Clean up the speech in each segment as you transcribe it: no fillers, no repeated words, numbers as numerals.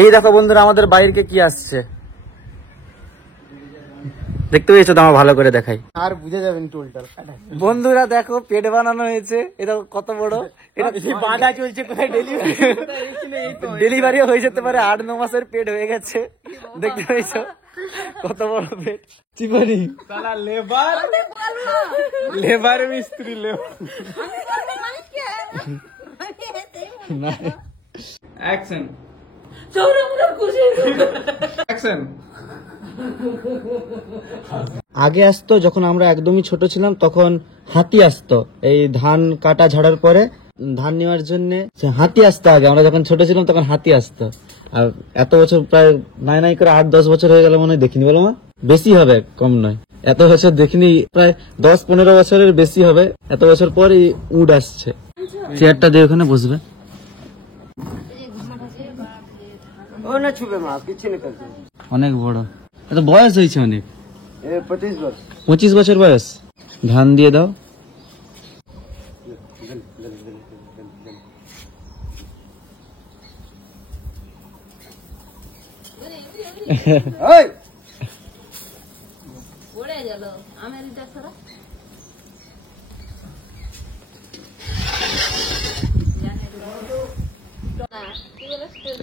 এই দেখো বন্ধুরা আমাদের বাইরে কি আসছে দেখতে পেয়েছো তো, আমার ভালো করে দেখাই আর বুঝে যাবেন টোলটা। বন্ধুরা দেখো পেট বানানো হয়েছে, এটা কত বড়, এটা বাঁধা চলছে কোথায় ডেলিভারি। ডেলিভারিও হয়ে যেতে পারে, 8-9 মাসের পেট হয়ে গেছে, দেখতে পেয়েছো কত বড় পেট। চিপারি সালা লেবার মিস্ত্রি অ্যাকশন অ্যাকশন। আগে আসতো যখন আমরা একদমই ছোট ছিলাম, তখন হাতি আসতো এই ধান কাটা ঝাড়ার পরে ধান নেওয়ার জন্য, হাতি আসতো আগে, আমরা যখন ছোট ছিলাম তখন হাতি আসতো। আর এত বছর প্রায় নাই করে 8-10 বছর হয়ে গেল মনে হয় দেখিনি, বলো মা? বেশি হবে, কম নয়, এত বছর দেখিনি, প্রায় 10-15 বছরের বেশি হবে। এত বছর পর এই উড আসছে। চেয়ারটা দিয়ে ওখানে বসবে। অনেক বড়, এত বয়স হয়েছে অনেক, 25 বছর বয়স। ধান দিয়ে দাও।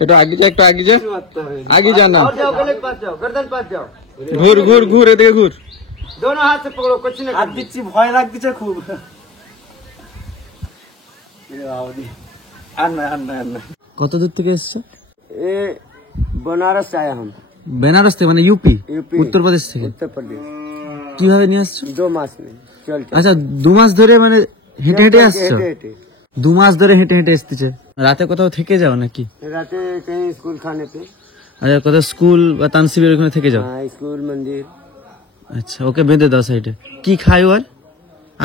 একটু আগে যা, একটু আগে যা, আগে যা না, ঘুর ঘুর ঘুর, এদিকে ঘুর। दोनों हाथ से पकड़ो, कुछ नहीं हाथ दिच्छी, भय লাগছে খুব। কত দূর থেকে এসছো? ए बनारस से आया हम। বেনারস থেকে, মানে ইউপি, উত্তরপ্রদেশ থেকে। उत्तर प्रदेश। কিভাবে নিয়ে আসছো? 2 मास में चल के। আচ্ছা 2 মাস ধরে মানে হেঁটে হেঁটে আসছো? हेटे 2 মাস ধরে হেঁটে হেঁটে এসতেছে। রাতে কোথাও থেকে যাও নাকি? राते कहीं स्कूल खाने पे। আচ্ছা কোথাও স্কুল বা তানসিবের ওখানে থেকে যাও? हाँ स्कूल मंदिर। আচ্ছা ওকে বেঁধে দাও সাইডে। কি খায় ও?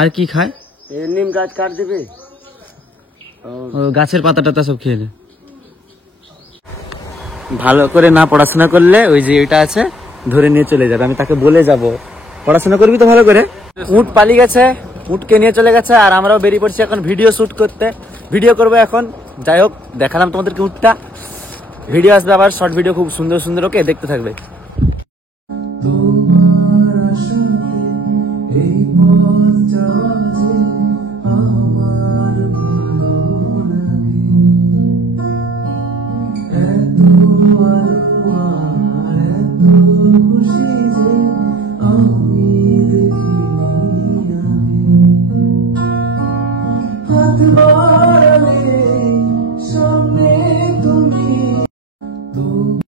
আর কি খায়? ये नीम गाछ काट देबे। ও গাছের পাতা টাতা সব খেয়ে নেয়। ভালো করে না পড়াশোনা করলে ওই যে এটা আছে ধরে নিয়ে চলে যাবে, আমি তাকে বলে যাব পড়াশোনা করবি তো ভালো করে। উট পালিয়ে গেছে, উটকে নিয়ে চলে গেছে, আর আমরাও বেরিয়ে পড়ছি এখন ভিডিও শুট করতে, ভিডিও করবো এখন। যাই হোক দেখালাম তোমাদেরকে উটটা, ভিডিও আসবে আবার শর্ট ভিডিও খুব সুন্দর সুন্দর, ওকে দেখতে থাকবে।